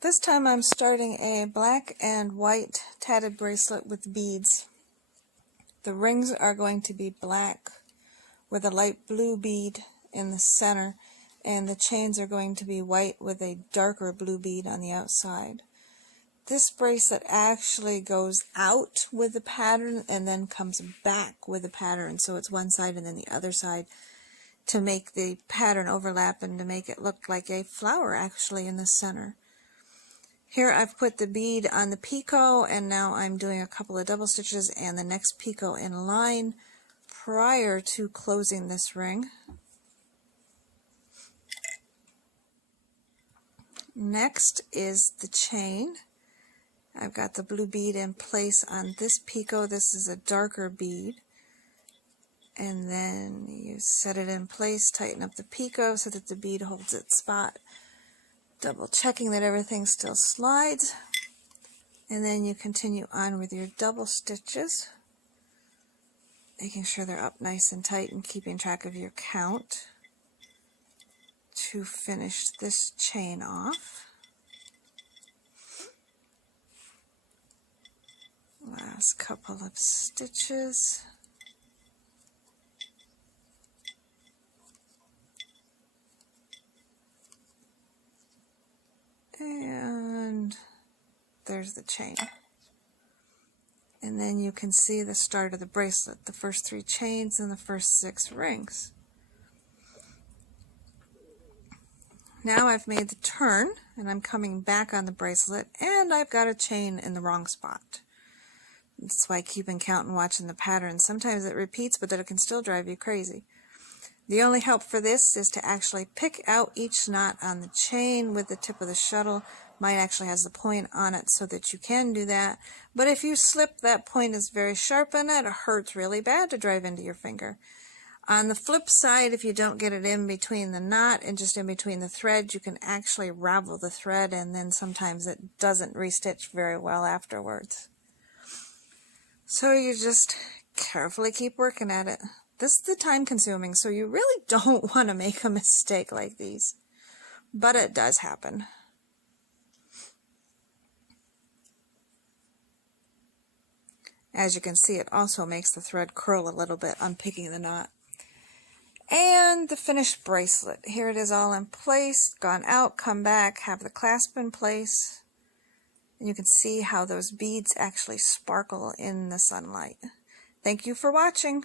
This time I'm starting a black and white tatted bracelet with beads. The rings are going to be black with a light blue bead in the center, and the chains are going to be white with a darker blue bead on the outside. This bracelet actually goes out with the pattern and then comes back with the pattern, so it's one side and then the other side to make the pattern overlap and to make it look like a flower actually in the center. Here I've put the bead on the picot, and now I'm doing a couple of double stitches and the next picot in line prior to closing this ring. Next is the chain. I've got the blue bead in place on this picot. This is a darker bead. And then you set it in place, tighten up the picot so that the bead holds its spot. Double checking that everything still slides. And then you continue on with your double stitches, making sure they're up nice and tight and keeping track of your count to finish this chain off. Last couple of stitches. And there's the chain. And then you can see the start of the bracelet, the first 3 chains and the first 6 rings. Now I've made the turn and I'm coming back on the bracelet, and I've got a chain in the wrong spot. That's why I keep in count and watching the pattern. Sometimes it repeats, but then it can still drive you crazy. The only help for this is to actually pick out each knot on the chain with the tip of the shuttle. Mine actually has the point on it so that you can do that. But if you slip, that point is very sharp and it hurts really bad to drive into your finger. On the flip side, if you don't get it in between the knot and just in between the thread, you can actually ravel the thread, and then sometimes it doesn't restitch very well afterwards. So you just carefully keep working at it. This is the time consuming, so you really don't want to make a mistake like these. But it does happen. As you can see, it also makes the thread curl a little bit unpicking the knot. And the finished bracelet. Here it is all in place, gone out, come back, have the clasp in place. And you can see how those beads actually sparkle in the sunlight. Thank you for watching.